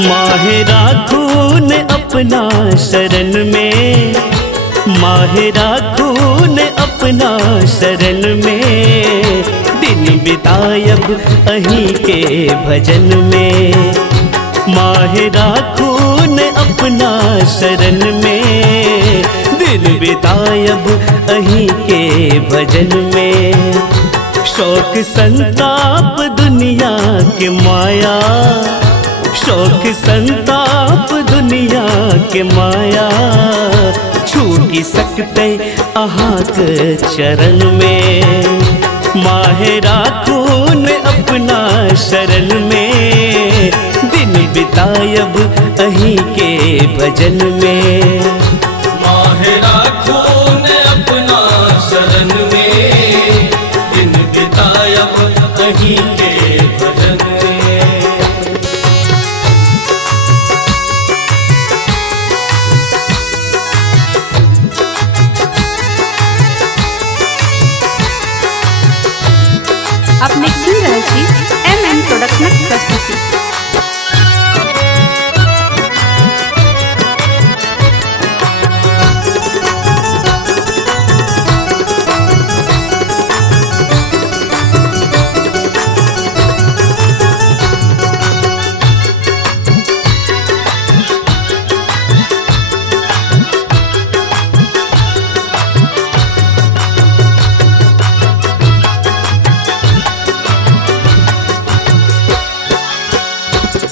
माहे राखून अपना शरण में, माहे राखून अपना शरण में, दिन बितायब अहीं के भजन में। माहे राखून अपना शरण में, दिन बितायब अहीं के भजन में। शोक संताप दुनिया के माया, शोक संताप दुनिया के माया, छूटी सकते अहाँक चरण में। माहे राखून अपना शरण में, दिन बितायब अहीं के भजन में। माहे राखून अपना शरण में, दिन बितायब अहीं के भजन में। अपने सुन रहल छी MM प्रोडक्शनक प्रस्तुति।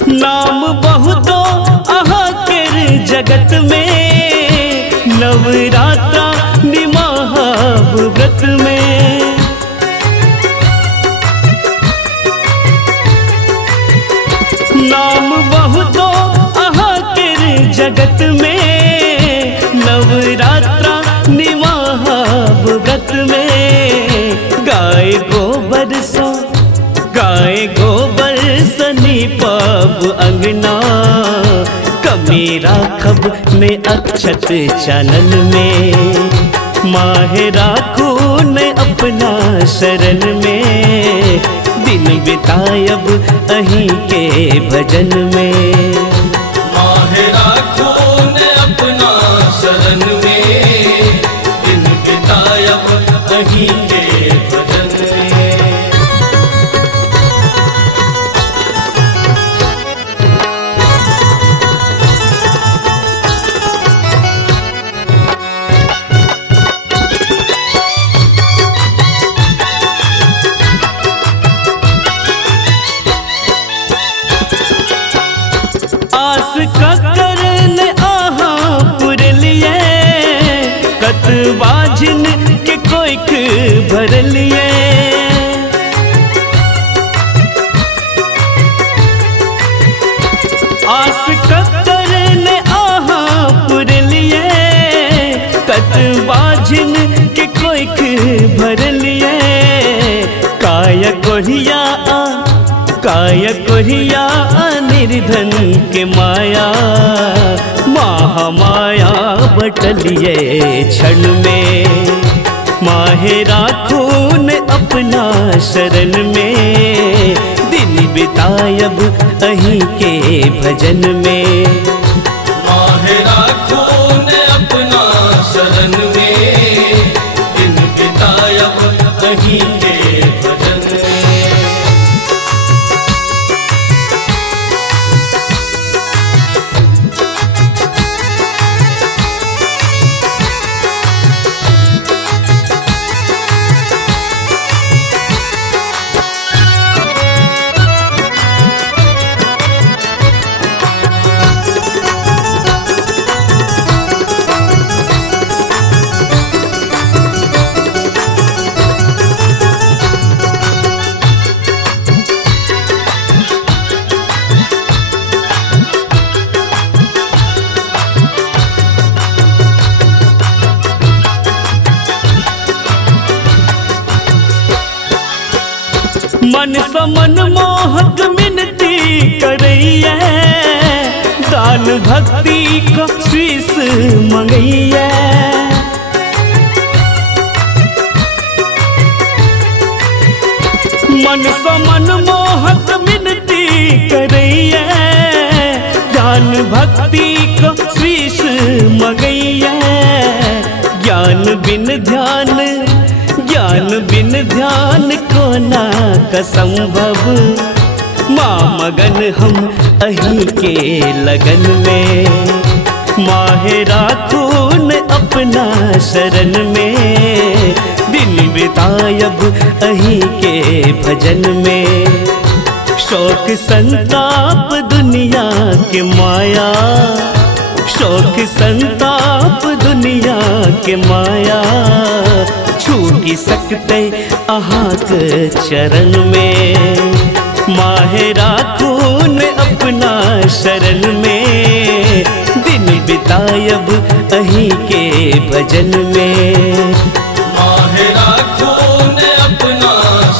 नाम बहुतो अहाँ केर जगत में, नवरात्रा निमाहब व्रत में। नाम बहुतो अहाँ केर जगत में, नवरात्रा निमाहब व्रत में। गाय गोबर सो, गाय गोबर सनी पाब अंगना, कमी राखब ने अक्षत चानन में। माहे राखून अपना शरण में, दिन बितायब अहीं के भजन में। माहे राखून अपना शरण में, दिन बितायब अहीं के भजन में। आस ककरन आहाँ पुरलिए, कतबाजिन के कोइख भरलिए। आस ककरन आहाँ पुरलिए, कतबाजिन के कोइख भरलिए। काय कोढ़िया काय कोढ़िया निर्धन के माया, महामाया बटलिए क्षण में। माहे राखून अपना शरण में, दिन बितायब अहीं के भजन में। माहे राखून अपना शरण में, दिन बितायब अहीं के भजन में। मन समन मोहक मिनती करैया, दान भक्ति को शीश मंगैया। मन समन मोहक मिनती करैया, ज्ञान भक्ति को शीश मगैया। ज्ञान बिन ध्यान को ना का संभव। माँ मगन हम अही के लगन में, माहे राखून अपना शरण में। दिन बितायब अही के भजन में। शौक संताप दुनिया के माया, शौक संताप दुनिया के माया। छूटी सकते अहाक चरण में, माहे राखून अपना शरण में। दिन बितायब अही के भजन में। माहे राखून अपना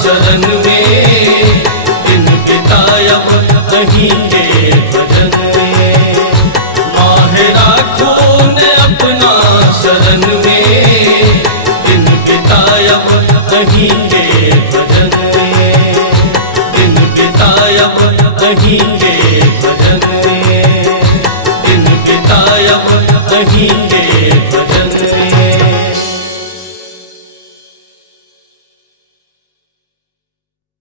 शरण में, दिन बितायब अही के भजन में। माहे राखून अपना शरण में, दिन बितायब अही के भजन में। दिन बितायब अही के